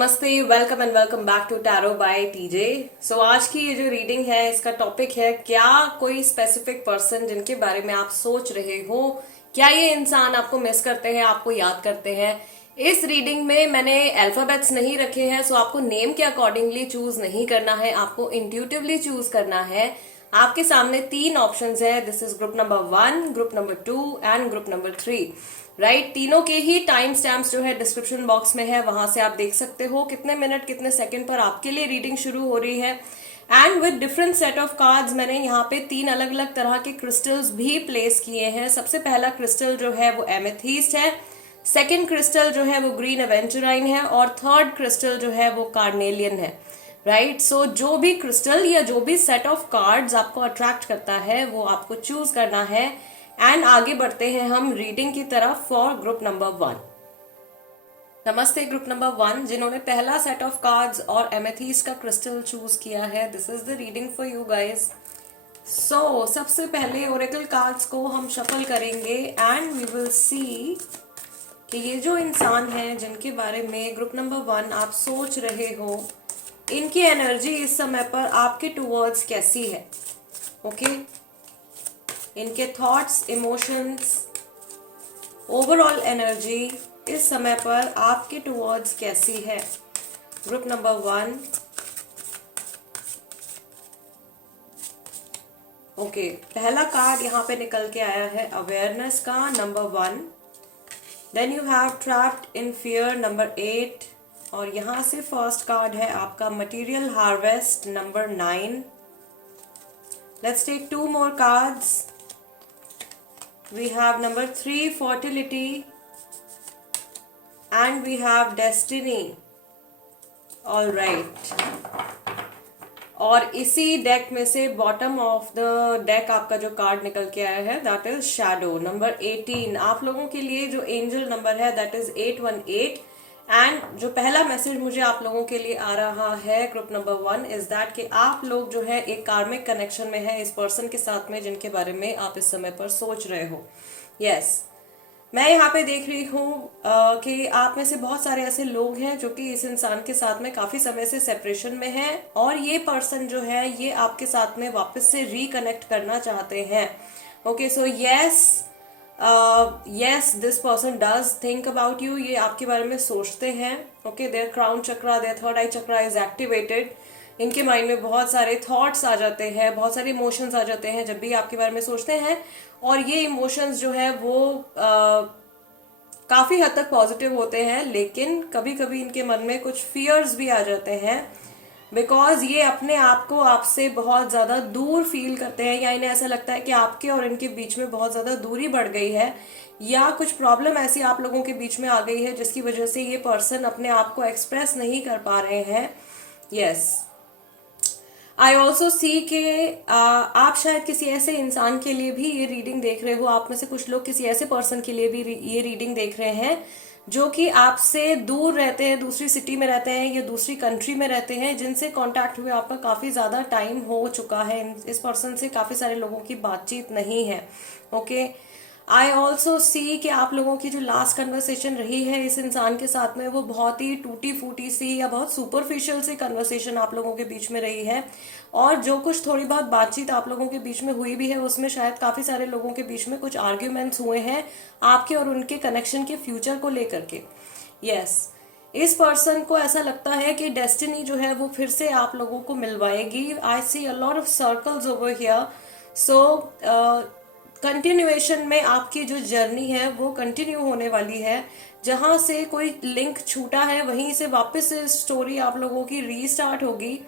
नमस्ते, welcome and welcome back to tarot by TJ. So आज की ये जो रीडिंग है इसका टॉपिक है क्या कोई स्पेसिफिक पर्सन जिनके बारे में आप सोच रहे हो, क्या ये इंसान आपको मिस करते हैं, आपको याद करते हैं। इस रीडिंग में मैंने अल्फाबेट्स नहीं रखे हैं, सो आपको नेम के अकॉर्डिंगली चूज नहीं करना है, आपको इंट्यूटिवली चूज करना है। आपके सामने 3 ऑप्शंस है। This is group number 1, group number 2 and group number 3। Right, तीनों के ही टाइम स्टैम्प्स जो है डिस्क्रिप्शन बॉक्स में है, वहां से आप देख सकते हो कितने मिनट कितने सेकंड पर आपके लिए रीडिंग शुरू हो रही है। And with different set of cards मैंने यहाँ पे 3 अलग अलग तरह के क्रिस्टल्स भी प्लेस किए हैं। सबसे पहला क्रिस्टल जो है वो एमेथीस्ट है, सेकेंड क्रिस्टल जो है वो ग्रीन एवेंचुराइन है और थर्ड क्रिस्टल जो है वो कार्नेलियन है। राइट, सो जो भी क्रिस्टल या जो भी सेट ऑफ कार्ड्स आपको अट्रैक्ट करता है वो आपको चूज करना है। एंड आगे बढ़ते हैं हम रीडिंग की तरफ फॉर ग्रुप नंबर 1। नमस्ते ग्रुप नंबर 1 जिन्होंने पहला सेट ऑफ कार्ड्स और एमेथीस्ट का क्रिस्टल चूज किया है, this is the reading for you guys. So सबसे पहले ओरेकल कार्ड्स को हम शफल करेंगे एंड वी विल सी कि ये जो इंसान है जिनके बारे में ग्रुप नंबर 1 आप सोच रहे हो, इनकी एनर्जी इस समय पर आपके टुवर्ड्स कैसी है। ओके, इनके थॉट्स, इमोशंस, ओवरऑल एनर्जी इस समय पर आपके टुवर्ड्स कैसी है। Group number 1। ओके, पहला कार्ड यहाँ पे निकल के आया है अवेयरनेस का, number 1। Then you have trapped in fear, number 8। और यहाँ से फर्स्ट कार्ड है आपका material harvest, number 9। Let's take 2 more cards. We have number 3 fertility and we have destiny. All right. और इसी डेक में से बॉटम ऑफ द डेक आपका जो कार्ड निकल के आया है दैट इज शैडो, नंबर 18। आप लोगों के लिए जो एंजल नंबर है दैट इज 818। एंड जो पहला मैसेज मुझे आप लोगों के लिए आ रहा है ग्रुप नंबर 1 इज दैट कि आप लोग जो है एक कार्मिक कनेक्शन में है इस पर्सन के साथ में जिनके बारे में आप इस समय पर सोच रहे हो। यस, मैं यहाँ पे देख रही हूँ कि आप में से बहुत सारे ऐसे लोग हैं जो कि इस इंसान के साथ में काफी समय से सेपरेशन में हैं और ये पर्सन जो है ये आपके साथ में वापस से रिकनेक्ट करना चाहते हैं। Okay, so yes, this person does think about you. ये आपके बारे में सोचते हैं। Okay, their crown chakra, their third eye chakra is activated. इनके माइंड में बहुत सारे थॉट्स आ जाते हैं, बहुत सारे इमोशंस आ जाते हैं जब भी आपके बारे में सोचते हैं। और ये इमोशंस जो है वो काफी हद तक पॉजिटिव होते हैं, लेकिन कभी कभी इनके मन में कुछ फियर्स भी आ जाते हैं बिकॉज ये अपने आप को आपसे बहुत ज्यादा दूर फील करते हैं या इन्हें ऐसा लगता है कि आपके और इनके बीच में बहुत ज्यादा दूरी बढ़ गई है या कुछ प्रॉब्लम ऐसी आप लोगों के बीच में आ गई है जिसकी वजह से ये पर्सन अपने आप को एक्सप्रेस नहीं कर पा रहे हैं। यस, आई ऑल्सो सी के आप शायद किसी ऐसे इंसान के लिए भी ये रीडिंग देख रहे हो। आप में से कुछ लोग किसी ऐसे पर्सन के लिए भी ये रीडिंग देख रहे हैं जो कि आपसे दूर रहते हैं, दूसरी सिटी में रहते हैं या दूसरी कंट्री में रहते हैं, जिनसे कांटेक्ट हुए आपका काफी ज्यादा टाइम हो चुका है। इस पर्सन से काफी सारे लोगों की बातचीत नहीं है। ओके, आई ऑल्सो सी कि आप लोगों की जो लास्ट कन्वर्सेशन रही है इस इंसान के साथ में वो बहुत ही टूटी फूटी सी या बहुत सुपरफिशियल सी कन्वर्सेशन आप लोगों के बीच में रही है। और जो कुछ थोड़ी बहुत बातचीत आप लोगों के बीच में हुई भी है उसमें शायद काफी सारे लोगों के बीच में कुछ आर्ग्यूमेंट्स हुए हैं आपके और उनके कनेक्शन के फ्यूचर को लेकर के। यस, इस पर्सन को ऐसा लगता है कि डेस्टिनी जो है वो फिर से आप लोगों को मिलवाएगी। I see a lot of circles over here. So continuation में आपकी जो जर्नी है वो कंटिन्यू होने वाली है। जहां से कोई लिंक छूटा है वहीं से वापस से स्टोरी आप लोगों की रीस्टार्ट होगी।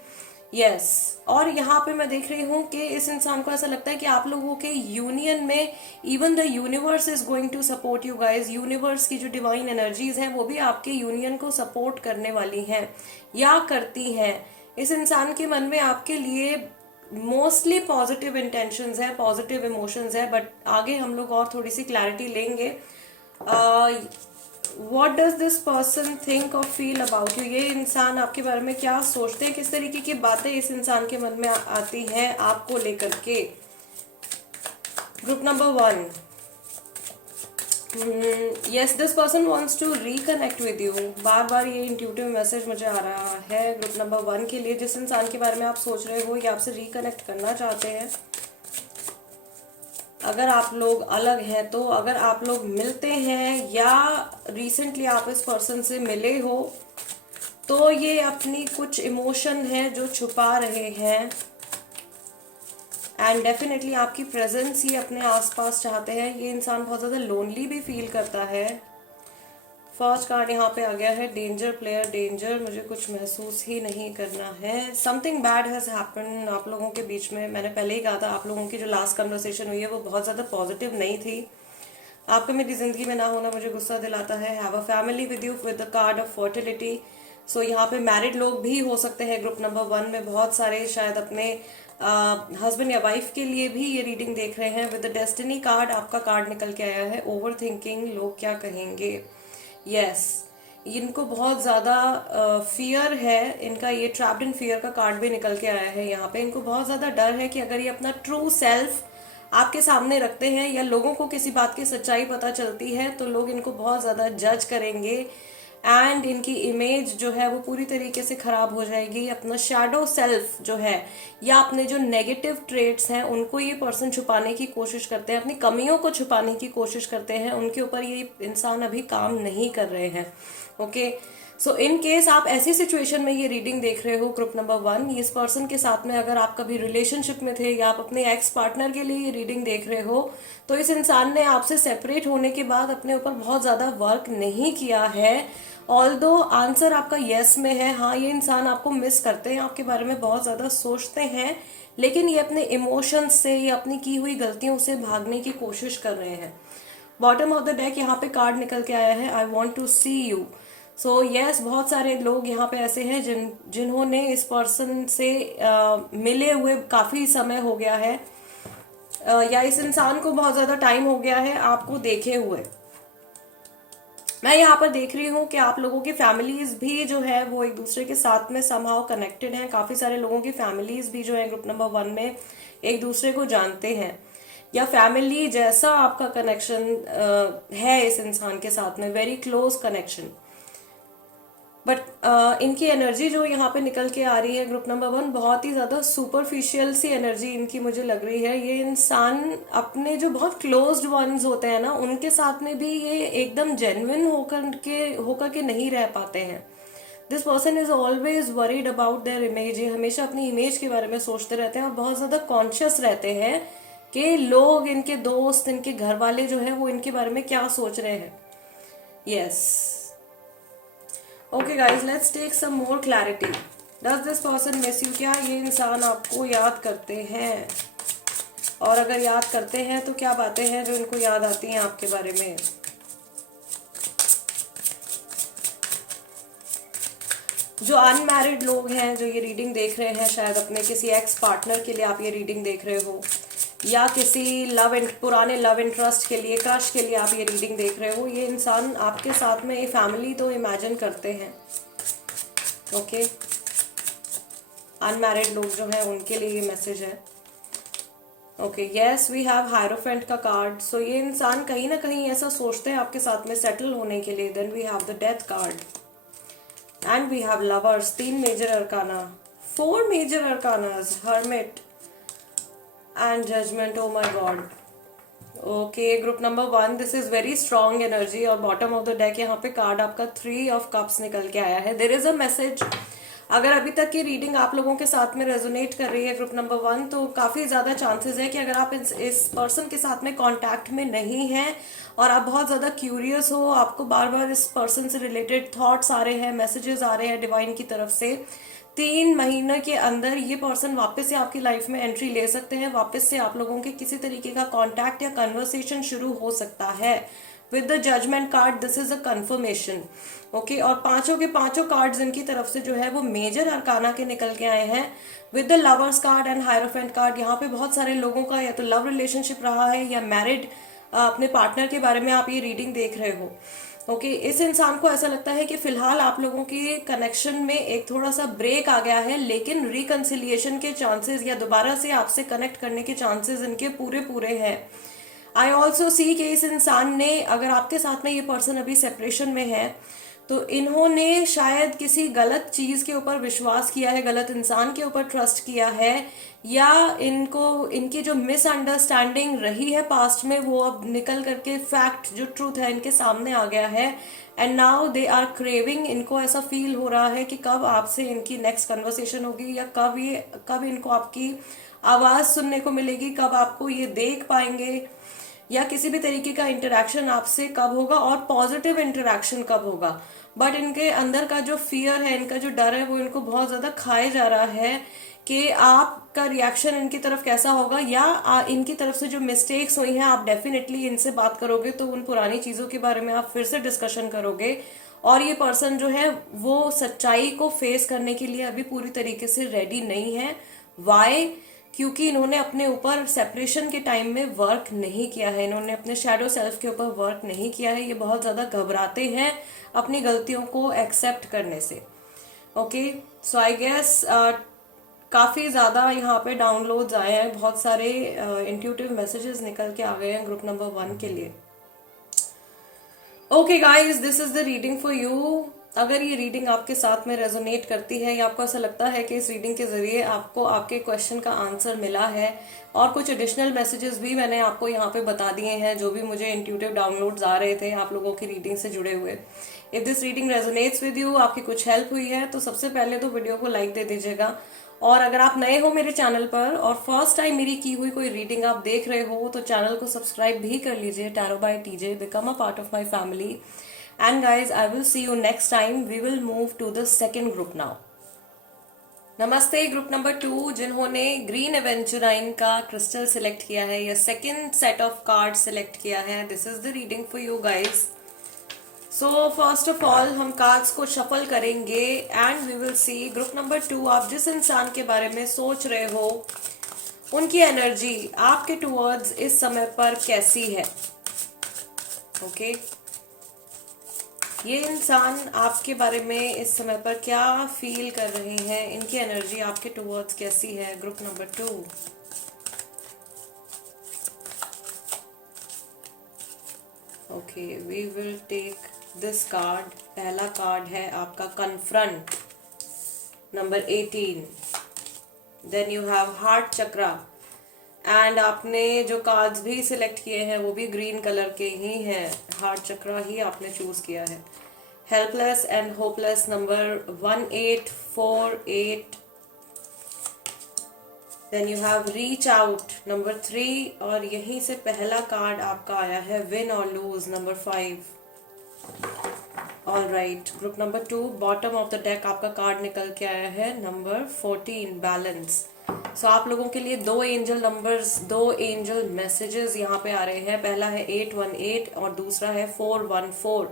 यस, और यहाँ पे मैं देख रही हूँ कि इस इंसान को ऐसा लगता है कि आप लोगों के यूनियन में even the universe is going to support you guys. Universe की जो डिवाइन एनर्जीज हैं वो भी आपके यूनियन को सपोर्ट करने वाली हैं या करती हैं। इस इंसान के मन में आपके लिए मोस्टली पॉजिटिव इंटेंशंस है, पॉजिटिव इमोशंस है, बट आगे हम लोग और थोड़ी सी क्लैरिटी लेंगे। What does this person think और फील अबाउट यू। ये इंसान आपके बारे में क्या सोचते हैं, किस तरीके की बातें इस इंसान के मन में आती हैं आपको लेकर के। Group number 1, yes, this person wants to reconnect with you. बार बार ये इंट्यूटिव मैसेज मुझे आ रहा है ग्रुप नंबर 1 के लिए। जिस इंसान के बारे में आप सोच रहे हो ये आपसे रिकनेक्ट करना चाहते हैं। अगर आप लोग अलग हैं तो, अगर आप लोग मिलते हैं या रिसेंटली आप इस पर्सन से मिले हो, तो ये अपनी कुछ इमोशन है जो छुपा रहे हैं एंड डेफिनेटली आपकी प्रेजेंस ही अपने आसपास चाहते हैं। ये इंसान बहुत ज़्यादा लोनली भी फील करता है। फर्स्ट कार्ड यहाँ पे आ गया है डेंजर प्लेयर, डेंजर, मुझे कुछ महसूस ही नहीं करना है। समथिंग बैड हैज़ हैपन आप लोगों के बीच में। मैंने पहले ही कहा था आप लोगों की जो लास्ट कन्वर्सेशन हुई है वो बहुत ज़्यादा पॉजिटिव नहीं थी। आपका मेरी ज़िंदगी में ना होना मुझे गुस्सा दिलाता है। Have a family with you with the card of fertility. So यहाँ पे मैरिड लोग भी हो सकते हैं ग्रुप नंबर 1 में। बहुत सारे शायद अपने हस्बैंड या वाइफ के लिए भी ये रीडिंग देख रहे हैं। विद द डेस्टिनी कार्ड आपका कार्ड निकल के आया है ओवर थिंकिंग, लोग क्या कहेंगे। यस, इनको बहुत ज़्यादा फियर है। इनका ये ट्रैप्ड इन फियर का कार्ड भी निकल के आया है यहाँ पे। इनको बहुत ज़्यादा डर है कि अगर ये अपना ट्रू सेल्फ आपके सामने रखते हैं या लोगों को किसी बात की सच्चाई पता चलती है तो लोग इनको बहुत ज़्यादा जज करेंगे एंड इनकी इमेज जो है वो पूरी तरीके से खराब हो जाएगी। अपना शैडो सेल्फ जो है या अपने जो नेगेटिव ट्रेट्स हैं उनको ये पर्सन छुपाने की कोशिश करते हैं, अपनी कमियों को छुपाने की कोशिश करते हैं। उनके ऊपर ये इंसान अभी काम नहीं कर रहे हैं। ओके, सो इन केस आप ऐसी सिचुएशन में ये रीडिंग देख रहे हो ग्रुप नंबर 1, इस पर्सन के साथ में अगर आप कभी रिलेशनशिप में थे या आप अपने एक्स पार्टनर के लिए ये रीडिंग देख रहे हो, तो इस इंसान ने आपसे सेपरेट होने के बाद अपने ऊपर बहुत ज़्यादा वर्क नहीं किया है। ऑल्दो आंसर आपका यस में है। हाँ, ये इंसान आपको मिस करते हैं, आपके बारे में बहुत ज़्यादा सोचते हैं, लेकिन ये अपने इमोशंस से या अपनी की हुई गलतियों से भागने की कोशिश कर रहे हैं। बॉटम ऑफ द डेक यहाँ पे कार्ड निकल के आया है I want to see you. So yes, बहुत सारे लोग यहाँ पे ऐसे हैं जिन्होंने इस पर्सन से मिले हुए काफ़ी समय हो गया है या इस इंसान को बहुत ज़्यादा टाइम हो गया है आपको देखे हुए। मैं यहाँ पर देख रही हूँ कि आप लोगों की फैमिलीज भी जो है वो एक दूसरे के साथ में समहाउ कनेक्टेड हैं। काफ़ी सारे लोगों की फैमिलीज भी जो है ग्रुप नंबर 1 में एक दूसरे को जानते हैं या फैमिली जैसा आपका कनेक्शन है इस इंसान के साथ में, वेरी क्लोज कनेक्शन। बट इनकी एनर्जी जो यहाँ पे निकल के आ रही है ग्रुप नंबर 1, बहुत ही ज़्यादा सुपरफिशियल सी एनर्जी इनकी मुझे लग रही है। ये इंसान अपने जो बहुत क्लोज्ड वंस होते हैं ना उनके साथ में भी ये एकदम जेन्युइन होकर के नहीं रह पाते हैं। This person is always worried about their image. ये हमेशा अपनी इमेज के बारे में सोचते रहते हैं और बहुत ज़्यादा कॉन्शियस रहते हैं कि लोग, इनके दोस्त, इनके घर वाले जो है वो इनके बारे में क्या सोच रहे हैं। Yes, okay guys, let's take some more clarity. Does this person miss you? क्या ये इंसान आपको याद करते हैं? और अगर याद करते हैं तो क्या बातें हैं जो इनको याद आती हैं आपके बारे में? जो अनमैरिड लोग हैं जो ये रीडिंग देख रहे हैं, शायद अपने किसी एक्स पार्टनर के लिए आप ये रीडिंग देख रहे हो या किसी पुराने लव इंटरेस्ट के लिए, क्रश के लिए आप ये रीडिंग देख रहे हो। ये इंसान आपके साथ में ये फैमिली तो इमेजिन करते हैं। ओके, अनमैरिड लोग जो हैं उनके लिए ये मैसेज है। Okay, yes, we have hierophant का कार्ड। सो ये इंसान कहीं ना कहीं ऐसा सोचते हैं आपके साथ में सेटल होने के लिए। Then we have the death card and we have lovers. 3 major arcana, 4 major arcanas, hermit and judgment. Oh my god. Okay, group number 1, this is very strong energy। और bottom of the deck यहाँ पे card आपका 3 of cups निकल के आया है। there is a message। अगर अभी तक की रीडिंग आप लोगों के साथ में रेजोनेट कर रही है ग्रुप नंबर 1, तो काफ़ी ज़्यादा चांसेस है कि अगर आप इस पर्सन के साथ में कांटेक्ट में नहीं हैं और आप बहुत ज़्यादा क्यूरियस हो, आपको बार बार इस पर्सन से रिलेटेड थॉट्स आ रहे हैं, मैसेजेस आ रहे हैं डिवाइन की तरफ से, 3 महीने के अंदर ये पर्सन वापस से आपकी लाइफ में एंट्री ले सकते हैं। वापस से आप लोगों के किसी तरीके का कांटेक्ट या कन्वर्सेशन शुरू हो सकता है। With the judgement card this is a confirmation. Okay, और पांचों के पांचों कार्ड्स इनकी तरफ से जो है वो मेजर अरकाना के निकल के आए हैं। With the lovers card and hierophant card, यहाँ पे बहुत सारे लोगों का या तो लव रिलेशनशिप रहा है या मैरिड अपने पार्टनर के बारे में आप ये रीडिंग देख रहे हो। ओके, इस इंसान को ऐसा लगता है कि फिलहाल आप लोगों के कनेक्शन में एक थोड़ा सा ब्रेक आ गया है, लेकिन रिकंसिलिएशन के चांसेस या दोबारा से आपसे कनेक्ट करने के चांसेस इनके पूरे हैं। आई ऑल्सो सी कि इस इंसान ने, अगर आपके साथ में ये पर्सन अभी सेपरेशन में है, तो इन्होंने शायद किसी गलत चीज के ऊपर विश्वास किया है, गलत इंसान के ऊपर ट्रस्ट किया है, या इनको इनकी जो मिसअंडरस्टैंडिंग रही है पास्ट में वो अब निकल करके फैक्ट जो ट्रूथ है इनके सामने आ गया है। And now they are craving, इनको ऐसा फील हो रहा है कि कब आपसे इनकी नेक्स्ट कन्वर्सेशन होगी, या कब इनको आपकी आवाज सुनने को मिलेगी, कब आपको ये देख पाएंगे, या किसी भी तरीके का इंटरेक्शन आपसे कब होगा, और पॉजिटिव इंटरेक्शन कब होगा। बट इनके अंदर का जो फियर है, इनका जो डर है, वो इनको बहुत ज्यादा खाए जा रहा है कि आपका रिएक्शन इनकी तरफ कैसा होगा, या इनकी तरफ से जो मिस्टेक्स हुई हैं आप डेफिनेटली इनसे बात करोगे तो उन पुरानी चीजों के बारे में आप फिर से डिस्कशन करोगे, और ये पर्सन जो है वो सच्चाई को फेस करने के लिए अभी पूरी तरीके से रेडी नहीं है। वाई? क्योंकि इन्होंने अपने ऊपर सेपरेशन के टाइम में वर्क नहीं किया है, इन्होंने अपने शैडो सेल्फ के ऊपर वर्क नहीं किया है, ये बहुत ज्यादा घबराते हैं अपनी गलतियों को एक्सेप्ट करने से। ओके, सो आई गेस काफी ज्यादा यहाँ पे डाउनलोड्स आए हैं, बहुत सारे इंट्यूटिव मैसेजेस निकल के आ गए हैं ग्रुप नंबर 1 के लिए। Okay guys, this is the reading for you. अगर ये रीडिंग आपके साथ में रेजोनेट करती है, या आपको ऐसा लगता है कि इस रीडिंग के जरिए आपको आपके क्वेश्चन का आंसर मिला है, और कुछ एडिशनल मैसेजेस भी मैंने आपको यहाँ पे बता दिए हैं जो भी मुझे इंट्यूटिव डाउनलोड्स आ रहे थे आप लोगों की रीडिंग से जुड़े हुए। If this reading resonates with you, आपकी कुछ हेल्प हुई है, तो सबसे पहले तो वीडियो को लाइक दे दीजिएगा, और अगर आप नए हो मेरे चैनल पर और फर्स्ट टाइम मेरी की हुई कोई रीडिंग आप देख रहे हो, तो चैनल को सब्सक्राइब भी कर लीजिए। Tarot by TJ, become a part of my family. And guys, I will see you next time. We will move to the second group now. नमस्ते ग्रुप नंबर 2, जिन्होंने ग्रीन एवेंचुराइन का क्रिस्टल सिलेक्ट किया है या second set of card select किया है, this is the reading for you guys. So first of all हम cards को शफल करेंगे and we will see group number 2, आप जिस इंसान के बारे में सोच रहे हो उनकी एनर्जी आपके टुवर्ड्स इस समय पर कैसी है। ओके, ये इंसान आपके बारे में इस समय पर क्या फील कर रहे हैं, इनकी एनर्जी आपके टुवर्ड्स कैसी है। Group number 2, okay, we will take this card. पहला कार्ड है आपका confront, number 18। Then you have heart chakra, and आपने जो कार्ड्स भी सिलेक्ट किए हैं वो भी ग्रीन कलर के ही हैं, हार्ट चक्रा ही आपने चूज किया है। Helpless and hopeless, number 1848। Then you have reach out, number 3, और यहीं से पहला कार्ड आपका आया है विन और lose, number 5। All right, group number 2, bottom of the deck आपका कार्ड निकल के आया है नंबर 14, बैलेंस। सो आप लोगों के लिए 2 एंजल नंबर्स, 2 एंजल मैसेजेस यहाँ पे आ रहे हैं। पहला है 818 और दूसरा है 414।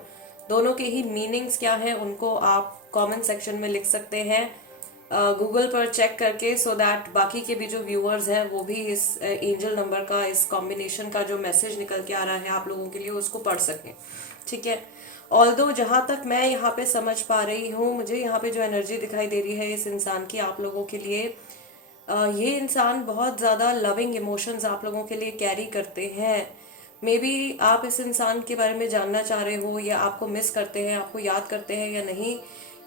दोनों के ही मीनिंग्स क्या है उनको आप कमेंट सेक्शन में लिख सकते हैं गूगल पर चेक करके, सो दैट बाकी के भी जो व्यूअर्स हैं वो भी इस एंजल नंबर का, इस कॉम्बिनेशन का जो मैसेज निकल के आ रहा है आप लोगों के लिए उसको पढ़ सकें। ठीक है, ऑल्दो जहां तक मैं यहाँ पे समझ पा रही हूँ, मुझे यहाँ पे जो एनर्जी दिखाई दे रही है इस इंसान की आप लोगों के लिए, ये इंसान बहुत ज़्यादा लविंग इमोशंस आप लोगों के लिए कैरी करते हैं। मे बी आप इस इंसान के बारे में जानना चाह रहे हो, या आपको मिस करते हैं, आपको याद करते हैं या नहीं।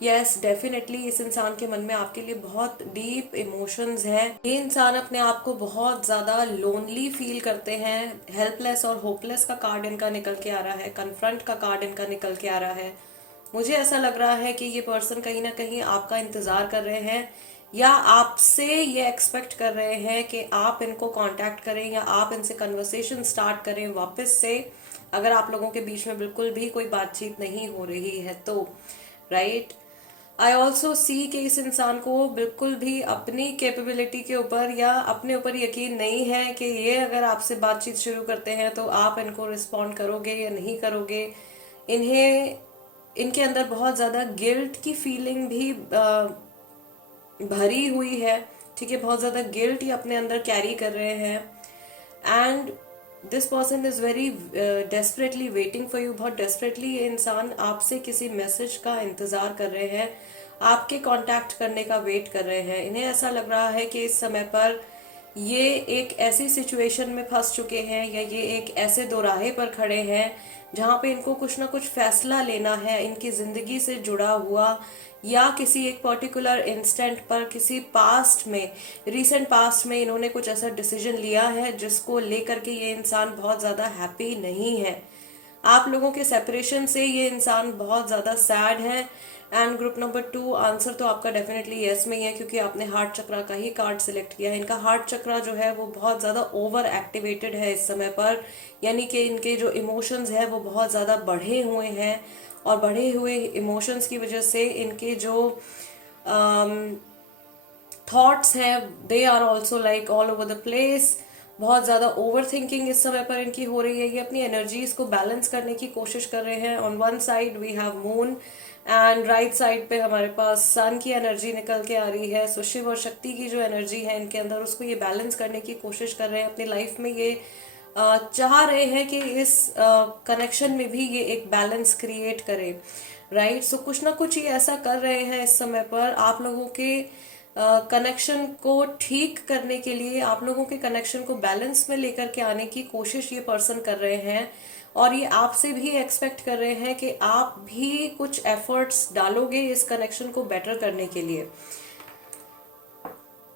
यस, डेफिनेटली इस इंसान के मन में आपके लिए बहुत डीप इमोशंस हैं। ये इंसान अपने आप को बहुत ज़्यादा लोनली फील करते हैं। हेल्पलेस और होपलेस का कार्ड इनका निकल के आ रहा है, कन्फ्रंट का कार्ड इनका निकल के आ रहा है। मुझे ऐसा लग रहा है कि ये पर्सन कहीं ना कहीं आपका इंतज़ार कर रहे हैं, या आपसे ये एक्सपेक्ट कर रहे हैं कि आप इनको कांटेक्ट करें या आप इनसे कन्वर्सेशन स्टार्ट करें वापस से, अगर आप लोगों के बीच में बिल्कुल भी कोई बातचीत नहीं हो रही है तो। राइट, आई ऑल्सो सी कि इस इंसान को बिल्कुल भी अपनी कैपेबिलिटी के ऊपर या अपने ऊपर यकीन नहीं है कि ये अगर आपसे बातचीत शुरू करते हैं तो आप इनको रिस्पॉन्ड करोगे या नहीं करोगे। इन्हें, इनके अंदर बहुत ज़्यादा गिल्ट की फीलिंग भी भरी हुई है। ठीक है, बहुत ज़्यादा गिल्ट ही अपने अंदर कैरी कर रहे हैं, and this person is very desperately waiting for you. बहुत डेस्परेटली ये इंसान आपसे किसी मैसेज का इंतजार कर रहे हैं, आपके कांटेक्ट करने का वेट कर रहे हैं। इन्हें ऐसा लग रहा है कि इस समय पर ये एक ऐसी सिचुएशन में फंस चुके हैं या ये एक ऐसे दोराहे पर खड़े हैं जहाँ पे इनको कुछ ना कुछ फैसला लेना है इनकी जिंदगी से जुड़ा हुआ, या किसी एक पर्टिकुलर इंस्टेंट पर, किसी पास्ट में, रीसेंट पास्ट में इन्होंने कुछ ऐसा डिसीजन लिया है जिसको लेकर के ये इंसान बहुत ज्यादा हैप्पी नहीं है। आप लोगों के सेपरेशन से ये इंसान बहुत ज्यादा सैड है। एंड ग्रुप नंबर 2, आंसर तो आपका डेफिनेटली यस में ही है, क्योंकि आपने हार्ट चक्रा का ही कार्ड सिलेक्ट किया है। इनका हार्ट चक्रा जो है वो बहुत ज्यादा ओवर एक्टिवेटेड है इस समय पर, यानी कि इनके जो इमोशंस है वो बहुत ज्यादा बढ़े हुए हैं, और बढ़े हुए इमोशंस की वजह से इनके जो थॉट्स हैं they are also like all over the place. बहुत ज्यादा ओवर थिंकिंग इस समय पर इनकी हो रही है। ये अपनी एनर्जीज को बैलेंस करने की कोशिश कर रहे हैं। On one side we have moon and right side पे हमारे पास सन की एनर्जी निकल के आ रही है। सो शिव और शक्ति की जो एनर्जी है इनके अंदर, उसको ये बैलेंस करने की कोशिश कर रहे हैं। अपनी लाइफ में ये चाह रहे हैं कि इस कनेक्शन में भी ये एक बैलेंस क्रिएट करे, राइट। सो कुछ ना कुछ ये ऐसा कर रहे हैं इस समय पर आप लोगों के कनेक्शन को ठीक करने के लिए, आप लोगों के कनेक्शन को बैलेंस में लेकर के आने की कोशिश ये पर्सन कर रहे हैं। और ये आपसे भी एक्सपेक्ट कर रहे हैं कि आप भी कुछ एफर्ट्स डालोगे इस कनेक्शन को बेटर करने के लिए।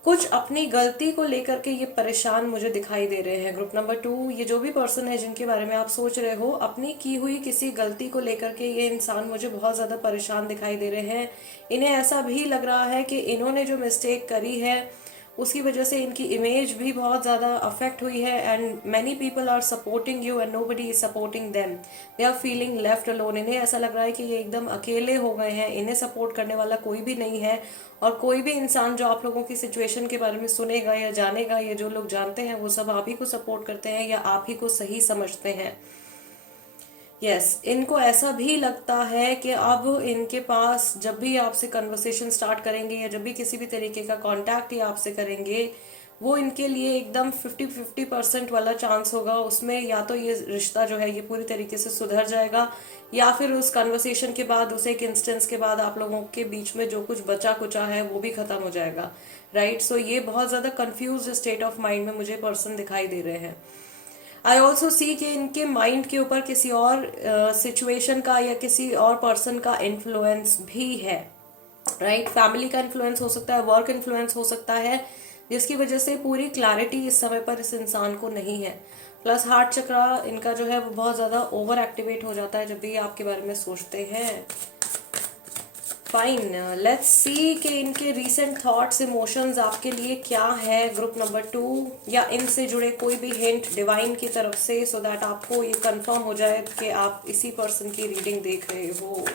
कुछ अपनी गलती को लेकर के ये परेशान मुझे दिखाई दे रहे हैं। ग्रुप नंबर 2, ये जो भी पर्सन है जिनके बारे में आप सोच रहे हो, अपनी की हुई किसी गलती को लेकर के ये इंसान मुझे बहुत ज्यादा परेशान दिखाई दे रहे हैं। इन्हें ऐसा भी लग रहा है कि इन्होंने जो मिस्टेक करी है उसकी वजह से इनकी इमेज भी बहुत ज़्यादा अफेक्ट हुई है। And many people are supporting you and nobody is supporting them, they are feeling left alone. इन्हें ऐसा लग रहा है कि ये एकदम अकेले हो गए हैं, इन्हें सपोर्ट करने वाला कोई भी नहीं है। और कोई भी इंसान जो आप लोगों की सिचुएशन के बारे में सुनेगा या जानेगा, या जो लोग जानते हैं वो सब आप ही को सपोर्ट करते हैं या आप ही को सही समझते हैं। यस, इनको ऐसा भी लगता है कि अब इनके पास जब भी आपसे कन्वर्सेशन स्टार्ट करेंगे या जब भी किसी भी तरीके का कांटेक्ट ये आपसे करेंगे, वो इनके लिए एकदम 50-50% वाला चांस होगा। उसमें या तो ये रिश्ता जो है ये पूरी तरीके से सुधर जाएगा, या फिर उस कन्वर्सेशन के बाद, उस एक इंस्टेंस के बाद आप लोगों के बीच में जो कुछ बचा कुचा है वो भी खत्म हो जाएगा, राइट। सो ये बहुत ज्यादा कंफ्यूज स्टेट ऑफ माइंड में मुझे पर्सन दिखाई दे रहे हैं। आई ऑल्सो सी कि इनके माइंड के ऊपर किसी और सिचुएशन का या किसी और पर्सन का इन्फ्लुएंस भी है, राइट। फैमिली का इन्फ्लुएंस हो सकता है, वर्क इन्फ्लुएंस हो सकता है, जिसकी वजह से पूरी क्लैरिटी इस समय पर इस इंसान को नहीं है। प्लस हार्ट चक्रा इनका जो है वो बहुत ज्यादा ओवर एक्टिवेट हो जाता है जब भी आपके बारे में सोचते हैं। फाइन, लेट्स सी कि इनके रीसेंट थॉट्स, इमोशंस आपके लिए क्या है ग्रुप नंबर 2, या इनसे जुड़े कोई भी हिंट डिवाइन की तरफ से, सो दैट आपको ये कंफर्म हो जाए कि आप इसी पर्सन की रीडिंग देख रहे हो।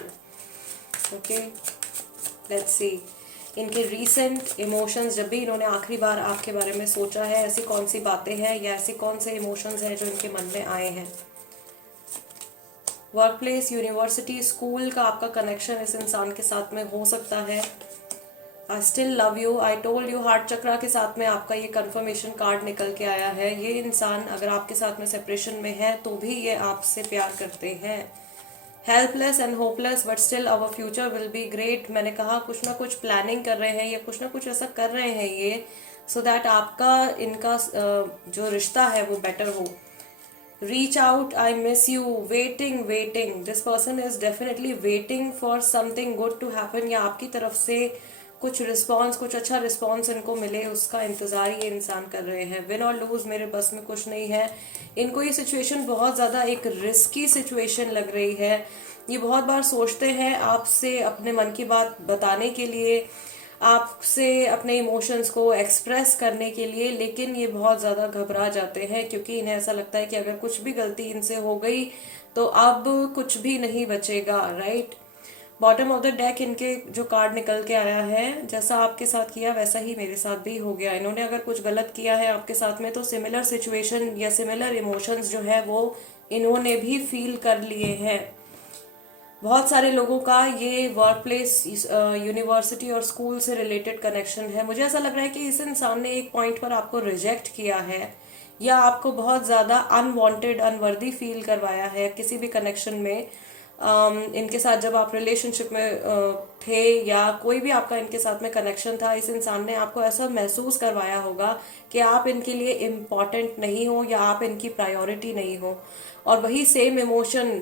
ओके, लेट्स सी इनके रीसेंट इमोशंस, जब भी इन्होंने आखिरी बार आपके बारे में सोचा है, ऐसी कौन सी बातें हैं या ऐसे कौन से इमोशंस हैं जो इनके मन में आए हैं। वर्क प्लेस, यूनिवर्सिटी, स्कूल का आपका कनेक्शन इस इंसान के साथ में हो सकता है। I still love you, I told you, heart chakra के साथ में आपका ये कंफर्मेशन कार्ड निकल के आया है। ये इंसान अगर आपके साथ में सेपरेशन में है तो भी ये आपसे प्यार करते हैं। Helpless and hopeless but still our future will be great. मैंने कहा कुछ ना कुछ प्लानिंग कर रहे हैं या कुछ ना कुछ ऐसा कर रहे हैं ये, सो दैट आपका इनका जो रिश्ता है वो बेटर हो। Reach out, I miss you, waiting. This person is definitely waiting for something good to happen, या आपकी तरफ से कुछ रिस्पॉन्स, कुछ अच्छा रिस्पॉन्स इनको मिले, उसका इंतजार ये इंसान कर रहे हैं। विन और लूज मेरे बस में कुछ नहीं है। इनको ये सिचुएशन बहुत ज़्यादा एक रिस्की सिचुएशन लग रही है। ये बहुत बार सोचते हैं आपसे अपने मन की बात बताने के लिए, आपसे अपने इमोशंस को एक्सप्रेस करने के लिए, लेकिन ये बहुत ज़्यादा घबरा जाते हैं क्योंकि इन्हें ऐसा लगता है कि अगर कुछ भी गलती इनसे हो गई तो अब कुछ भी नहीं बचेगा, right. Bottom of the deck इनके जो कार्ड निकल के आया है, जैसा आपके साथ किया वैसा ही मेरे साथ भी हो गया। इन्होंने अगर कुछ गलत किया है आपके साथ में तो सिमिलर सिचुएशन या सिमिलर इमोशंस जो है वो इन्होंने भी फील कर लिए हैं। बहुत सारे लोगों का ये वर्क प्लेस, यूनिवर्सिटी और स्कूल से रिलेटेड कनेक्शन है। मुझे ऐसा लग रहा है कि इस इंसान ने एक पॉइंट पर आपको रिजेक्ट किया है या आपको बहुत ज़्यादा अनवांटेड, अनवर्दी फील करवाया है किसी भी कनेक्शन में। इनके साथ जब आप रिलेशनशिप में थे या कोई भी आपका इनके साथ में कनेक्शन था, इस इंसान ने आपको ऐसा महसूस करवाया होगा कि आप इनके लिए इम्पॉर्टेंट नहीं हो या आप इनकी प्रायोरिटी नहीं हो, और वही सेम इमोशन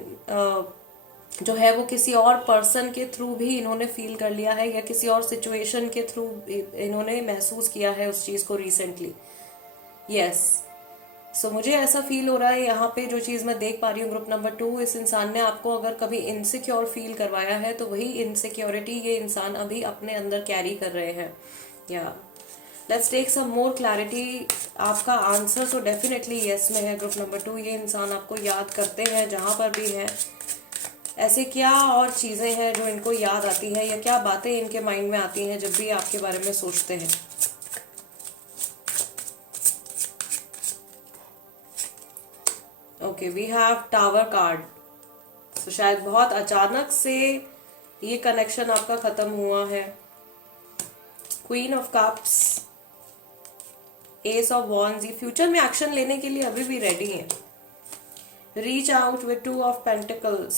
जो है वो किसी और पर्सन के थ्रू भी इन्होंने फील कर लिया है या किसी और सिचुएशन के थ्रू इन्होंने महसूस किया है उस चीज को रिसेंटली। यस, सो मुझे ऐसा फील हो रहा है यहाँ पे, जो चीज मैं देख पा रही हूँ ग्रुप नंबर 2, इस इंसान ने आपको अगर कभी इनसिक्योर फील करवाया है तो वही इनसिक्योरिटी ये इंसान अभी अपने अंदर कैरी कर रहे हैं। या let's take some more clarity. आपका आंसर तो डेफिनेटली यस में है ग्रुप नंबर 2। ये इंसान आपको याद करते हैं जहां पर भी है। ऐसे क्या और चीजें हैं जो इनको याद आती हैं या क्या बातें इनके माइंड में आती हैं जब भी आपके बारे में सोचते हैं? Okay, we have tower card. तो शायद बहुत अचानक से ये कनेक्शन आपका खत्म हुआ है। Queen of cups, ace of wands, ये फ्यूचर में एक्शन लेने के लिए अभी भी रेडी हैं। Reach out with 2 of pentacles,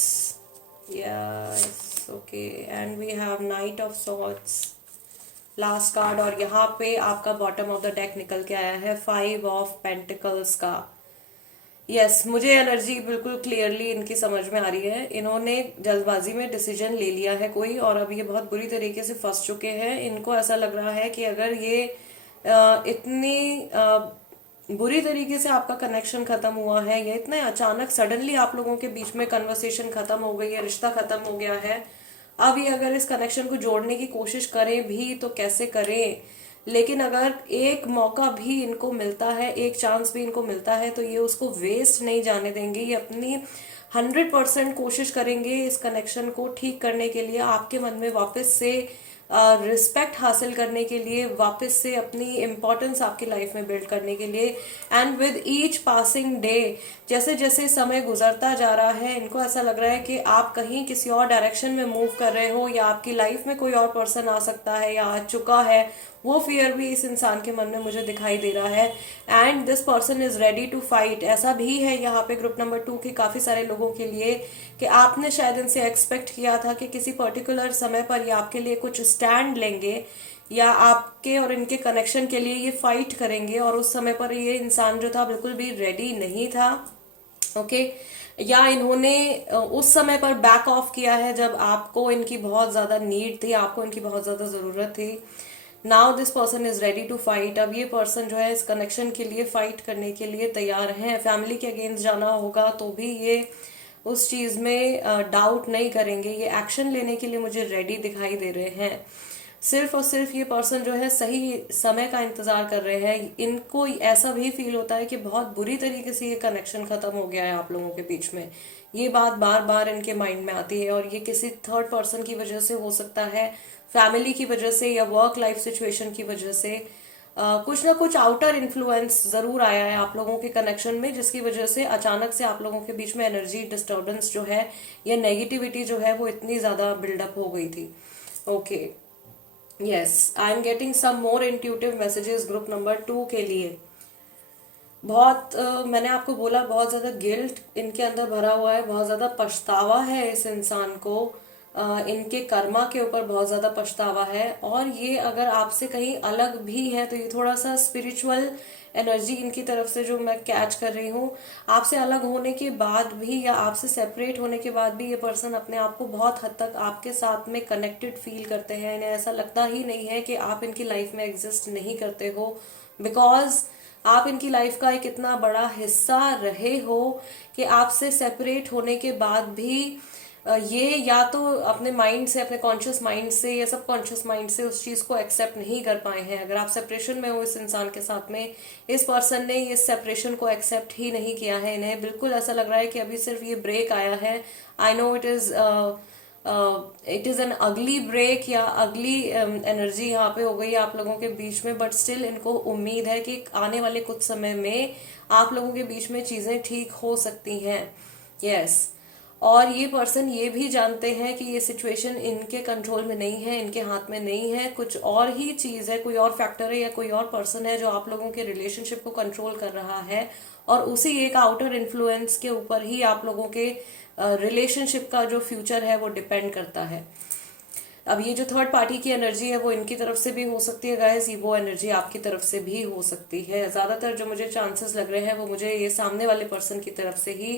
yes okay, and we have knight of swords, last card. और यहाँ पे आपका बॉटम ऑफ द डेक निकल के आया है 5 ऑफ पेंटिकल्स का। यस, मुझे एनर्जी बिल्कुल क्लियरली इनकी समझ में आ रही है। इन्होंने जल्दबाजी में डिसीजन ले लिया है कोई, और अब ये बहुत बुरी तरीके से फंस चुके हैं। इनको ऐसा लग रहा है कि अगर ये इतनी बुरी तरीके से आपका कनेक्शन खत्म हुआ है या इतने अचानक सडनली आप लोगों के बीच में कन्वर्सेशन खत्म हो गई है, रिश्ता खत्म हो गया है, अब ये अगर इस कनेक्शन को जोड़ने की कोशिश करें भी तो कैसे करें? लेकिन अगर एक मौका भी इनको मिलता है, एक चांस भी इनको मिलता है, तो ये उसको वेस्ट नहीं जाने देंगे। ये अपनी 100% कोशिश करेंगे इस कनेक्शन को ठीक करने के लिए, आपके मन में वापस से रिस्पेक्ट हासिल करने के लिए, वापस से अपनी इम्पोर्टेंस आपकी लाइफ में बिल्ड करने के लिए। And with each passing day, जैसे जैसे समय गुजरता जा रहा है, इनको ऐसा लग रहा है कि आप कहीं किसी और डायरेक्शन में मूव कर रहे हो या आपकी लाइफ में कोई और पर्सन आ सकता है या आ चुका है। वो फियर भी इस इंसान के मन में मुझे दिखाई दे रहा है। And this person is ready to fight. ऐसा भी है यहाँ पे ग्रुप नंबर 2 के काफी सारे लोगों के लिए कि आपने शायद इनसे एक्सपेक्ट किया था कि किसी पर्टिकुलर समय पर ये आपके लिए कुछ स्टैंड लेंगे या आपके और इनके कनेक्शन के लिए ये फाइट करेंगे, और उस समय पर ये इंसान जो था बिल्कुल भी रेडी नहीं था। ओके, या इन्होंने उस समय पर बैक ऑफ किया है जब आपको इनकी बहुत ज्यादा नीड थी, आपको इनकी बहुत ज्यादा जरूरत थी। Now this person is ready to fight. अब ये पर्सन जो है इस कनेक्शन के लिए फाइट करने के लिए तैयार है। फैमिली के अगेंस्ट जाना होगा तो भी ये उस चीज में डाउट नहीं करेंगे, ये एक्शन लेने के लिए मुझे रेडी दिखाई दे रहे हैं। सिर्फ और सिर्फ ये पर्सन जो है सही समय का इंतजार कर रहे हैं। इनको ऐसा भी फील होता है कि बहुत बुरी तरीके से ये कनेक्शन खत्म हो गया है आप लोगों के बीच में। ये बात बार बार इनके माइंड में आती है, और ये किसी थर्ड पर्सन की वजह से हो सकता है, फैमिली की वजह से या वर्क लाइफ सिचुएशन की वजह से। कुछ ना कुछ आउटर इन्फ्लुएंस जरूर आया है आप लोगों के कनेक्शन में, जिसकी वजह से अचानक से आप लोगों के बीच में एनर्जी डिस्टर्बेंस जो है या नेगेटिविटी जो है वो इतनी ज्यादा बिल्डअप हो गई थी। Okay, yes, I am getting some more intuitive messages group number 2 के लिए। बहुत मैंने आपको बोला बहुत ज्यादा गिल्ट इनके अंदर भरा हुआ है, बहुत ज्यादा पछतावा है इस इंसान को, इनके कर्मा के ऊपर बहुत ज्यादा पछतावा है। और ये अगर आपसे कहीं अलग भी है तो ये थोड़ा सा स्पिरिचुअल एनर्जी इनकी तरफ से जो मैं कैच कर रही हूँ, आपसे अलग होने के बाद भी या आपसे सेपरेट होने के बाद भी ये पर्सन अपने आप को बहुत हद तक आपके साथ में कनेक्टेड फील करते हैं। इन्हें ऐसा लगता ही नहीं है कि आप इनकी लाइफ में एग्जिस्ट नहीं करते हो, बिकॉज आप इनकी लाइफ का एक इतना बड़ा हिस्सा रहे हो कि आपसे सेपरेट होने के बाद भी ये या तो अपने माइंड से, अपने कॉन्शियस माइंड से या सब कॉन्शियस माइंड से उस चीज को एक्सेप्ट नहीं कर पाए हैं। अगर आप सेपरेशन में हो इस इंसान के साथ में, इस पर्सन ने इस सेपरेशन को एक्सेप्ट ही नहीं किया है। इन्हें बिल्कुल ऐसा लग रहा है कि अभी सिर्फ ये ब्रेक आया है। I know it is an ugly break या अगली एनर्जी यहाँ पे हो गई आप लोगों के बीच में, बट स्टिल इनको उम्मीद है कि आने वाले कुछ समय में आप लोगों के बीच में चीजें ठीक हो सकती हैं। यस, और ये पर्सन ये भी जानते हैं कि ये सिचुएशन इनके कंट्रोल में नहीं है, इनके हाथ में नहीं है, कुछ और ही चीज है, कोई और फैक्टर है या कोई और पर्सन है जो आप लोगों के रिलेशनशिप को कंट्रोल कर रहा है, और उसी एक आउटर इन्फ्लुएंस के ऊपर ही आप लोगों के रिलेशनशिप का जो फ्यूचर है वो डिपेंड करता है। अब ये जो थर्ड पार्टी की एनर्जी है वो इनकी तरफ से भी हो सकती है गाइस, वो एनर्जी आपकी तरफ से भी हो सकती है। ज्यादातर जो मुझे चांसेस लग रहे हैं वो मुझे ये सामने वाले पर्सन की तरफ से ही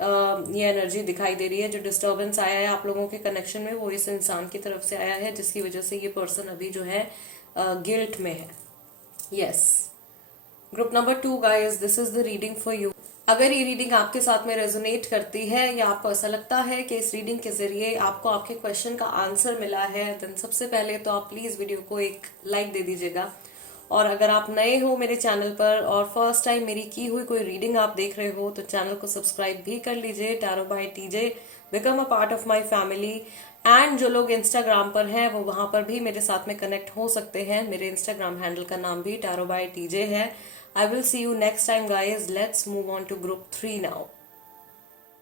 ये एनर्जी दिखाई दे रही है। जो डिस्टर्बेंस आया है आप लोगों के कनेक्शन में वो इस इंसान की तरफ से आया है, जिसकी वजह से ये पर्सन अभी जो है गिल्ट में है। Yes, group number 2 guys, this is the reading for you. अगर ये रीडिंग आपके साथ में रेजोनेट करती है या आपको ऐसा लगता है कि इस रीडिंग के जरिए आपको आपके क्वेश्चन का आंसर मिला है, देन सबसे पहले तो आप प्लीज वीडियो को एक लाइक दे दीजिएगा। और अगर आप नए हो मेरे चैनल पर और फर्स्ट टाइम मेरी की हुई कोई रीडिंग आप देख रहे हो तो चैनल को सब्सक्राइब भी कर लीजिए। Tarot by TJ, become a part of my family. And जो लोग इंस्टाग्राम पर हैं वो वहां पर भी मेरे साथ में कनेक्ट हो सकते हैं। मेरे इंस्टाग्राम हैंडल का नाम भी टैरो बाय टीजे है। I will see you next time guys. Let's move on to group 3 now.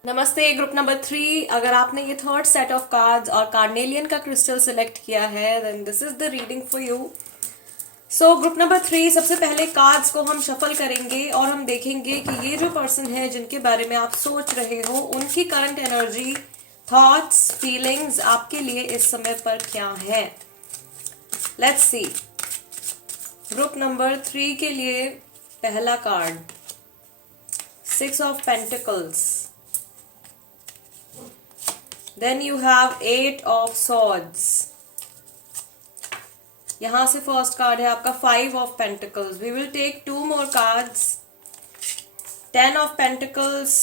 नमस्ते ग्रुप नंबर 3। अगर आपने ये थर्ड सेट ऑफ कार्ड्स और कार्नेलियन का क्रिस्टल सिलेक्ट किया है then this is the reading for you. So group number 3, सबसे पहले कार्ड्स को हम शफल करेंगे और हम देखेंगे कि ये जो पर्सन है जिनके बारे में आप सोच रहे हो उनकी करंट एनर्जी, थॉट्स, फीलिंग्स आपके लिए इस समय पर क्या है। Let's see. ग्रुप नंबर 3 के लिए पहला card 6 of pentacles, then you have 8 of swords. यहां से फर्स्ट कार्ड है आपका 5 of pentacles. We will take 2 more cards, 10 of pentacles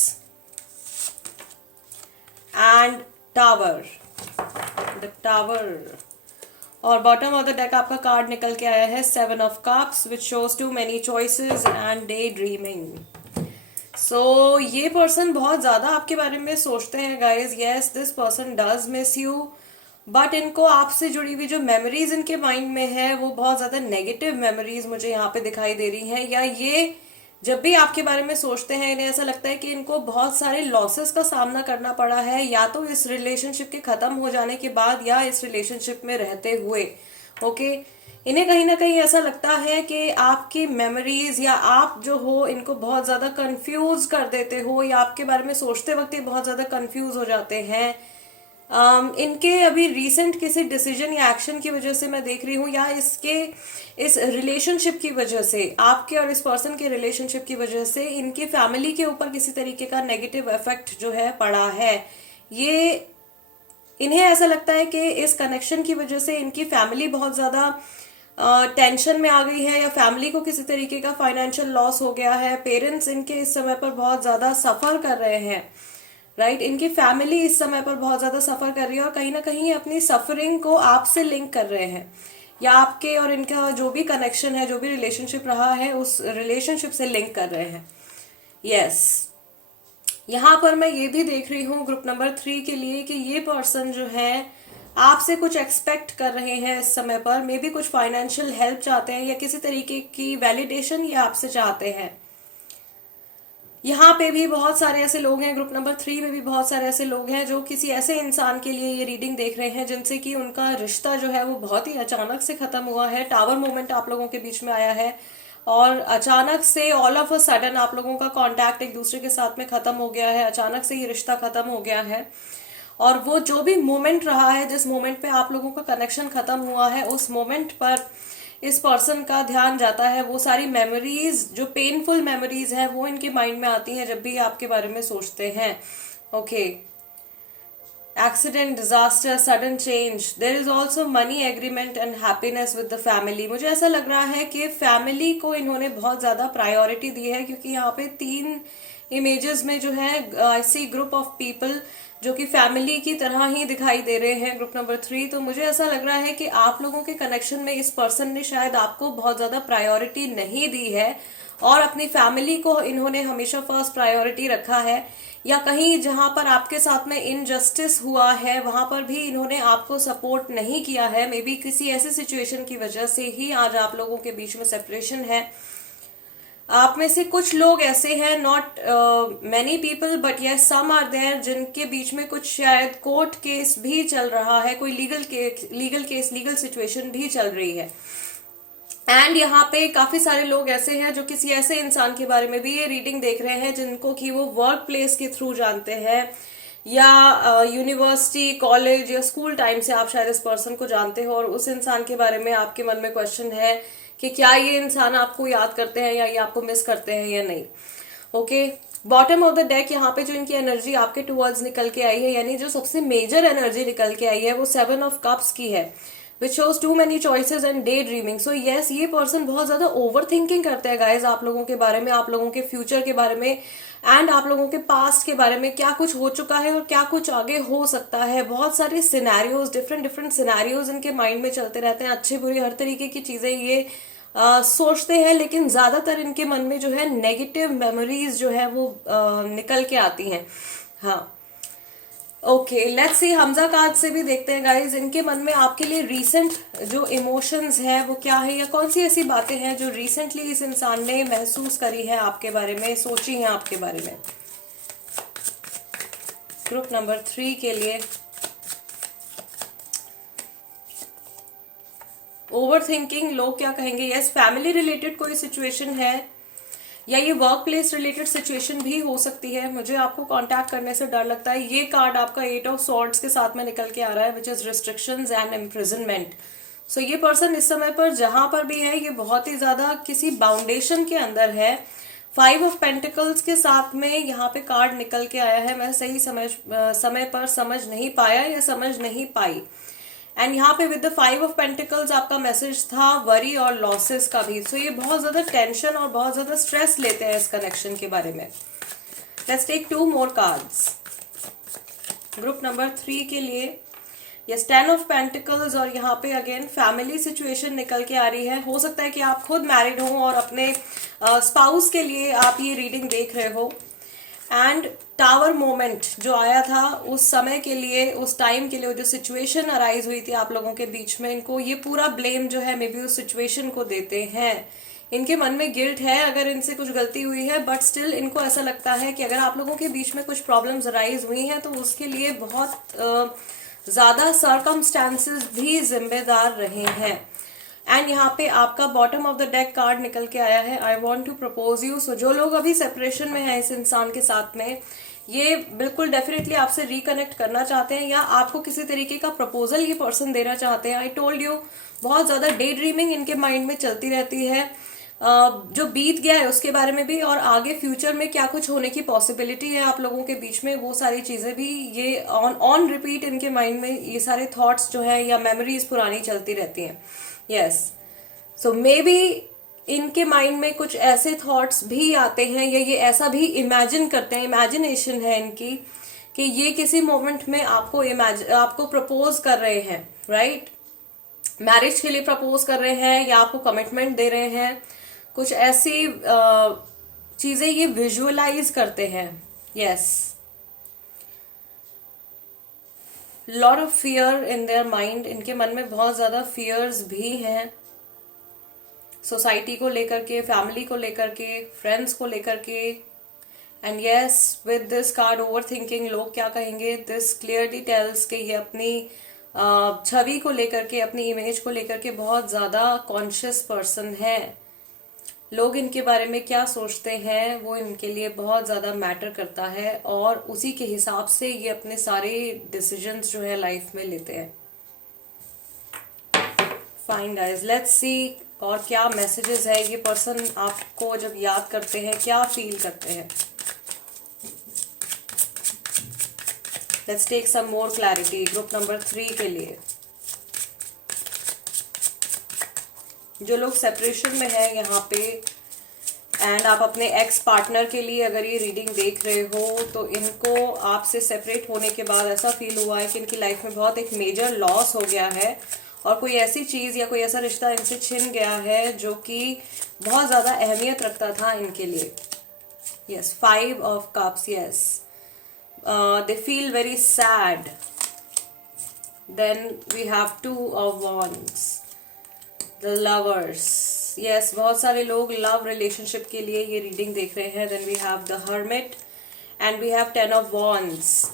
and tower, the tower. और बॉटम ऑफ द डेक आपका card निकल के आया है 7 of cups which shows too many choices and day dreaming. So ये person बहुत ज्यादा आपके बारे में सोचते हैं guys. Yes, this person does miss you, but इनको आपसे जुड़ी हुई जो मेमोरीज इनके माइंड में है वो बहुत ज्यादा नेगेटिव मेमोरीज मुझे यहाँ पे दिखाई दे रही हैं। या ये जब भी आपके बारे में सोचते हैं इन्हें ऐसा लगता है कि इनको बहुत सारे लॉसेस का सामना करना पड़ा है, या तो इस रिलेशनशिप के खत्म हो जाने के बाद या इस रिलेशनशिप में रहते हुए। ओके, इन्हें कहीं ना कहीं ऐसा लगता है कि आपकी मेमोरीज या आप जो हो इनको बहुत ज्यादा कंफ्यूज कर देते हो, या आपके बारे में सोचते वक्त ये बहुत ज्यादा कंफ्यूज हो जाते हैं। इनके अभी रिसेंट किसी डिसीजन या एक्शन की वजह से मैं देख रही हूँ, या इस रिलेशनशिप की वजह से, आपके और इस पर्सन के रिलेशनशिप की वजह से इनकी फैमिली के ऊपर किसी तरीके का नेगेटिव इफेक्ट जो है पड़ा है। ये इन्हें ऐसा लगता है कि इस कनेक्शन की वजह से इनकी फैमिली बहुत ज्यादा टेंशन में आ गई है, या फैमिली को किसी तरीके का फाइनेंशियल लॉस हो गया है। पेरेंट्स इनके इस समय पर बहुत ज्यादा सफर कर रहे हैं, राइट। इनकी फैमिली इस समय पर बहुत ज्यादा सफर कर रही है और कहीं ना कहीं अपनी सफरिंग को आपसे लिंक कर रहे हैं, या आपके और इनका जो भी कनेक्शन है, जो भी रिलेशनशिप रहा है उस रिलेशनशिप से लिंक कर रहे हैं। यस, यहां पर मैं ये भी देख रही हूँ ग्रुप नंबर 3 के लिए कि ये पर्सन जो है आपसे कुछ एक्सपेक्ट कर रहे हैं इस समय पर। मे बी कुछ फाइनेंशियल हेल्प चाहते हैं या किसी तरीके की वैलिडेशन ये आपसे चाहते हैं। यहाँ पे भी बहुत सारे ऐसे लोग हैं, ग्रुप नंबर 3 में भी बहुत सारे ऐसे लोग हैं जो किसी ऐसे इंसान के लिए ये रीडिंग देख रहे हैं जिनसे कि उनका रिश्ता जो है वो बहुत ही अचानक से खत्म हुआ है। टावर मोमेंट आप लोगों के बीच में आया है और अचानक से ऑल ऑफ अ सडन आप लोगों का कांटेक्ट एक दूसरे के साथ में खत्म हो गया है। अचानक से ये रिश्ता खत्म हो गया है और वो जो भी मोमेंट रहा है, जिस मोमेंट पे आप लोगों का कनेक्शन खत्म हुआ है, उस मोमेंट पर इस पर्सन का ध्यान जाता है। वो सारी मेमोरीज, जो पेनफुल मेमोरीज है, वो इनके माइंड में आती हैं जब भी आपके बारे में सोचते हैं। Okay, accident, disaster, sudden change, there is also money agreement and happiness with the family. मुझे ऐसा लग रहा है कि फैमिली को इन्होंने बहुत ज्यादा प्रायोरिटी दी है, क्योंकि यहाँ पे 3 इमेजेस में जो है आई सी ग्रुप ऑफ पीपल जो कि फैमिली की तरह ही दिखाई दे रहे हैं ग्रुप नंबर 3। तो मुझे ऐसा लग रहा है कि आप लोगों के कनेक्शन में इस पर्सन ने शायद आपको बहुत ज्यादा प्रायोरिटी नहीं दी है और अपनी फैमिली को इन्होंने हमेशा फर्स्ट प्रायोरिटी रखा है, या कहीं जहां पर आपके साथ में इनजस्टिस हुआ है वहां पर भी इन्होंने आपको सपोर्ट नहीं किया है। मे बी किसी ऐसे सिचुएशन की वजह से ही आज आप लोगों के बीच में सेपरेशन है। आप में से कुछ लोग ऐसे हैं, not many people but yes some are there, जिनके बीच में कुछ शायद कोर्ट केस भी चल रहा है, कोई लीगल सिचुएशन भी चल रही है। एंड यहाँ पे काफी सारे लोग ऐसे हैं जो किसी ऐसे इंसान के बारे में भी ये रीडिंग देख रहे हैं जिनको कि वो वर्क प्लेस के थ्रू जानते हैं, या यूनिवर्सिटी कॉलेज या स्कूल टाइम से आप शायद इस पर्सन को जानते हो, और उस इंसान के बारे में आपके मन में क्वेश्चन है कि क्या ये इंसान आपको याद करते हैं या ये आपको मिस करते हैं या नहीं। Okay, bottom of the deck यहाँ पे जो इनकी एनर्जी आपके टुवर्ड्स निकल के आई है, यानी जो सबसे मेजर एनर्जी निकल के आई है वो 7 ऑफ कप्स की है, which shows too many choices and day dreaming. So yes, ये पर्सन बहुत ज्यादा ओवर थिंकिंग करते हैं गाइज आप लोगों के बारे में, आप लोगों के फ्यूचर के बारे में, एंड आप लोगों के पास्ट के बारे में, क्या कुछ हो चुका है और क्या कुछ आगे हो सकता है। बहुत सारे सिनेरियोज, डिफरेंट डिफरेंट सिनेरियोज इनके माइंड में चलते रहते हैं, अच्छी बुरी हर तरीके की चीजें ये सोचते हैं, लेकिन ज्यादातर इनके मन में जो है नेगेटिव मेमोरीज जो है वो निकल के आती हैं। हाँ, okay, let's see, Hamza card से भी देखते हैं गाइज इनके मन में आपके लिए रीसेंट जो इमोशंस है वो क्या है, या कौन सी ऐसी बातें हैं जो रिसेंटली इस इंसान ने महसूस करी है आपके बारे में, सोची है आपके बारे में। ग्रुप नंबर 3 के लिए ओवर थिंकिंग, लोग क्या कहेंगे। यस, फैमिली रिलेटेड कोई सिचुएशन है, या ये वर्क प्लेस रिलेटेड सिचुएशन भी हो सकती है। मुझे आपको कांटेक्ट करने से डर लगता है। ये कार्ड आपका 8 ऑफ सॉर्ड्स के साथ में निकल के आ रहा है, which is restrictions and imprisonment. So ये पर्सन इस समय पर जहां पर भी है, ये बहुत ही ज्यादा किसी बाउंडेशन के अंदर है। 5 ऑफ पेंटिकल्स के साथ में यहाँ पे कार्ड निकल के आया है, मैं सही समय पर समझ नहीं पाया या समझ नहीं पाई। एंड यहाँ पे विद द 5 ऑफ पेंटिकल्स आपका मैसेज था वरी और लॉसेस का भी। सो ये बहुत ज्यादा टेंशन और बहुत ज्यादा स्ट्रेस लेते हैं इस कनेक्शन के बारे में। Let's take 2 more cards group number 3 के लिए। यस, 10 ऑफ पेंटिकल्स, और यहाँ पे अगेन फैमिली सिचुएशन निकल के आ रही है। हो सकता है कि आप खुद मैरिड हो और अपने स्पाउस के लिए आप ये रीडिंग देख रहे हो। एंड टावर मोमेंट जो आया था उस समय के लिए, उस टाइम के लिए, जो सिचुएशन अराइज हुई थी आप लोगों के बीच में, इनको ये पूरा ब्लेम जो है मे बी उस सिचुएशन को देते हैं। इनके मन में गिल्ट है अगर इनसे कुछ गलती हुई है, बट स्टिल इनको ऐसा लगता है कि अगर आप लोगों के बीच में कुछ प्रॉब्लम्स अराइज हुई हैं तो उसके लिए बहुत ज्यादा सर्कमस्टांसेस भी जिम्मेदार रहे हैं। एंड यहाँ पे आपका bottom of the deck card निकल के आया है, I want to propose you. So जो लोग अभी सेपरेशन में हैं इस इंसान के साथ में, ये बिल्कुल डेफिनेटली आपसे रिकनेक्ट करना चाहते हैं, या आपको किसी तरीके का प्रपोजल ये पर्सन देना चाहते हैं। आई टोल्ड यू, बहुत ज्यादा डे ड्रीमिंग इनके माइंड में चलती रहती है, जो बीत गया है उसके बारे में भी, और आगे फ्यूचर में क्या कुछ होने की पॉसिबिलिटी है आप लोगों के बीच में, वो सारी चीजें भी ये ऑन रिपीट इनके माइंड में ये सारे थॉट्स जो है या मेमोरीज पुरानी चलती रहती हैं। यस, सो मे बी इनके माइंड में कुछ ऐसे थॉट्स भी आते हैं, या ये ऐसा भी इमेजिन करते हैं, इमेजिनेशन है इनकी, कि ये किसी मोमेंट में आपको प्रपोज कर रहे हैं, राइट? मैरिज के लिए प्रपोज कर रहे हैं, या आपको कमिटमेंट दे रहे हैं, कुछ ऐसी चीजें ये विजुअलाइज करते हैं। Yes, lot of fear in their mind, इनके मन में बहुत ज्यादा फियर्स भी हैं, सोसाइटी को लेकर के, फैमिली को लेकर के, फ्रेंड्स को लेकर के। And yes, with this card over thinking, लोग क्या कहेंगे, दिस क्लियरली टेल्स कि ये अपनी छवि को लेकर के, अपनी इमेज को लेकर के बहुत ज्यादा कॉन्शियस पर्सन है। लोग इनके बारे में क्या सोचते हैं वो इनके लिए बहुत ज्यादा मैटर करता है, और उसी के हिसाब से ये अपने सारे डिसीजंस जो है लाइफ में लेते हैं। फाइन गाइज, लेट्स सी और क्या मैसेजेस है। ये पर्सन आपको जब याद करते हैं क्या फील करते हैं। Let's take some more clarity group number 3 के लिए। जो लोग सेपरेशन में है यहाँ पे, एंड आप अपने एक्स पार्टनर के लिए अगर ये रीडिंग देख रहे हो, तो इनको आपसे सेपरेट होने के बाद ऐसा फील हुआ है कि इनकी लाइफ में बहुत एक मेजर लॉस हो गया है, और कोई ऐसी चीज या कोई ऐसा रिश्ता इनसे छिन गया है जो कि बहुत ज्यादा अहमियत रखता था इनके लिए। Yes, 5 of cups, yes, they feel very sad. Then we have 2 of wands, the lovers, yes, बहुत सारे लोग लव रिलेशनशिप के लिए ये रीडिंग देख रहे हैं. Then we have the hermit and we have 10 of wands.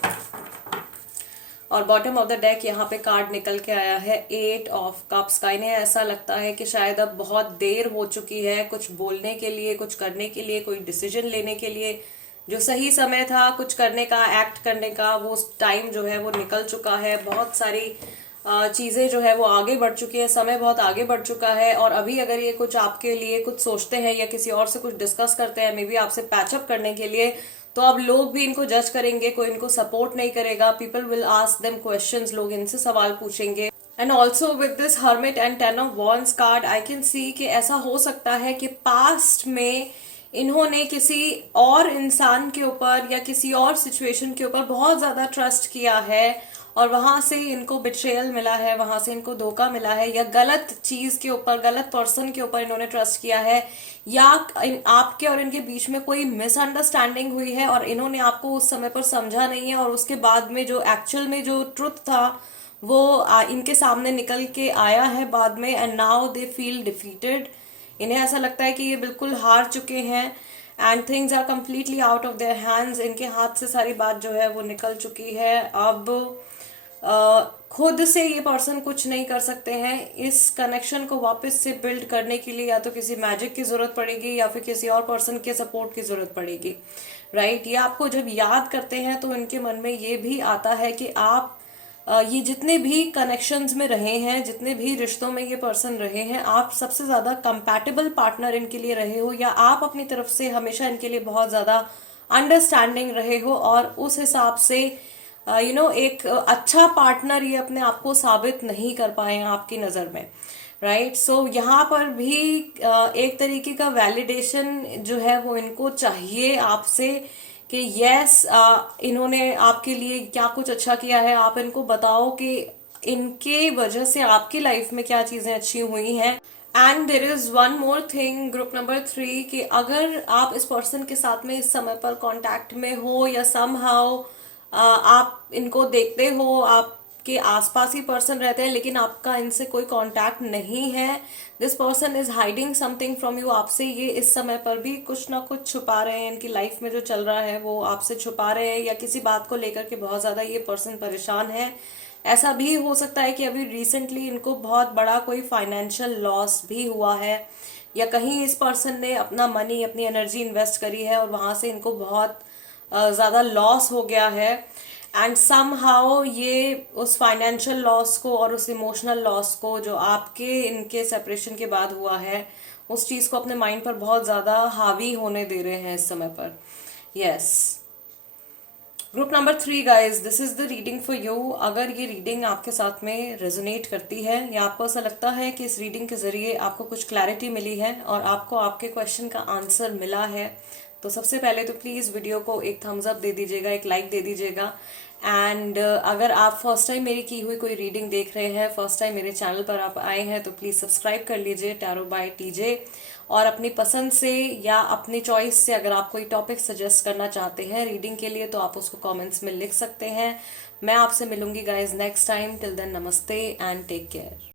और बॉटम ऑफ द डेक यहाँ पे कार्ड निकल के आया है 8 ऑफ कप्स का. इन्हें ऐसा लगता है कि शायद अब बहुत देर हो चुकी है कुछ बोलने के लिए, कुछ करने के लिए, कोई डिसीजन लेने के लिए. जो सही समय था कुछ करने का, एक्ट करने का, वो टाइम जो है वो निकल चुका है. बहुत सारी चीजें जो है वो आगे बढ़ चुकी है, समय बहुत आगे बढ़ चुका है. और अभी अगर ये कुछ आपके लिए कुछ सोचते हैं या किसी और से कुछ डिस्कस करते हैं, मे बी आपसे पैचअप करने के लिए, तो अब लोग भी इनको जज करेंगे, कोई इनको सपोर्ट नहीं करेगा. People will ask them questions, लोग इनसे सवाल पूछेंगे. And also with this hermit and 10 of wands card I can see कि ऐसा हो सकता है कि पास्ट में इन्होंने किसी और इंसान के ऊपर या किसी और सिचुएशन के ऊपर बहुत ज्यादा ट्रस्ट किया है और वहां से इनको बिट्रेयल मिला है, वहां से इनको धोखा मिला है, या गलत चीज के ऊपर, गलत पर्सन के ऊपर इन्होंने ट्रस्ट किया है, या आपके और इनके बीच में कोई मिसअंडरस्टैंडिंग हुई है और इन्होंने आपको उस समय पर समझा नहीं है और उसके बाद में जो एक्चुअल में जो ट्रुथ था वो इनके सामने निकल के आया है बाद में. And now they feel defeated. इन्हें ऐसा लगता है कि ये बिल्कुल हार चुके हैं and things are completely out of their hands. इनके हाथ से सारी बात जो है वो निकल चुकी है. अब खुद से ये पर्सन कुछ नहीं कर सकते हैं. इस कनेक्शन को वापस से बिल्ड करने के लिए या तो किसी मैजिक की जरूरत पड़ेगी या फिर किसी और पर्सन के सपोर्ट की जरूरत पड़ेगी. राइट ये आपको जब याद करते हैं तो इनके मन में ये भी आता है कि आप ये जितने भी कनेक्शंस में रहे हैं, जितने भी रिश्तों में ये पर्सन रहे हैं, आप सबसे ज्यादा कंपैटिबल पार्टनर इनके लिए रहे हो, या आप अपनी तरफ से हमेशा इनके लिए बहुत ज्यादा अंडरस्टैंडिंग रहे हो और उस हिसाब से एक अच्छा पार्टनर ये अपने आप को साबित नहीं कर पाए हैं आपकी नजर में. राइट सो यहाँ पर भी एक तरीके का वैलिडेशन जो है वो इनको चाहिए आपसे कि यस इन्होंने आपके लिए क्या कुछ अच्छा किया है. आप इनको बताओ कि इनके वजह से आपकी लाइफ में क्या चीजें अच्छी हुई हैं. And there is one more thing, group number 3, कि अगर आप इस पर्सन के साथ में इस समय पर कांटेक्ट में हो या समहाउ आप इनको देखते हो, आपके आसपास ही पर्सन रहते हैं लेकिन आपका इनसे कोई कांटेक्ट नहीं है, this person is hiding something from you. आपसे ये इस समय पर भी कुछ ना कुछ छुपा रहे हैं. इनकी लाइफ में जो चल रहा है वो आपसे छुपा रहे हैं या किसी बात को लेकर के बहुत ज्यादा ये पर्सन परेशान है. ऐसा भी हो सकता है कि अभी रिसेंटली इनको बहुत बड़ा कोई फाइनेंशियल लॉस भी हुआ है या कहीं इस पर्सन ने अपना मनी, अपनी एनर्जी इन्वेस्ट करी है और वहां से इनको बहुत ज्यादा लॉस हो गया है. एंड समहाउ ये उस फाइनेंशियल लॉस को और उस इमोशनल लॉस को जो आपके इनके सेपरेशन के बाद हुआ है, उस चीज को अपने माइंड पर बहुत ज्यादा हावी होने दे रहे हैं इस समय पर. Yes group number 3 guys, this is the reading for you. अगर ये रीडिंग आपके साथ में रेजोनेट करती है या आपको ऐसा लगता है कि इस रीडिंग के जरिए आपको कुछ क्लैरिटी मिली है और आपको आपके क्वेश्चन का आंसर मिला है, तो सबसे पहले तो प्लीज वीडियो को एक थम्स अप दे दीजिएगा, एक लाइक दे दीजिएगा. एंड अगर आप फर्स्ट टाइम मेरी की हुई कोई रीडिंग देख रहे हैं, फर्स्ट टाइम मेरे चैनल पर आप आए हैं, तो प्लीज सब्सक्राइब कर लीजिए टैरो बाय टीजे. और अपनी पसंद से या अपनी चॉइस से अगर आप कोई टॉपिक सजेस्ट करना चाहते हैं रीडिंग के लिए तो आप उसको कमेंट्स में लिख सकते हैं. मैं आपसे मिलूंगी guys next time. Till then नमस्ते एंड टेक केयर.